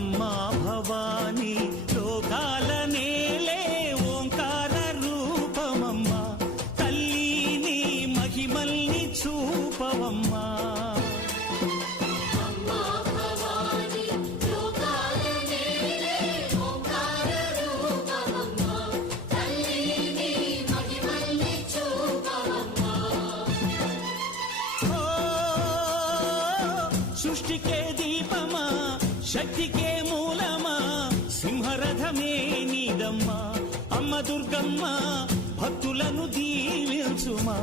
అమ్మా భవానీ లోకాల నేలే ఓంకార రూపమమ్మా తల్లి మహిమల్ని చూపవమ్మా సృష్టికే దీపమా శక్తికే మూలమా సింహరథమే నీదమ్మా అమ్మ దుర్గమ్మ భక్తులను దీవించుమా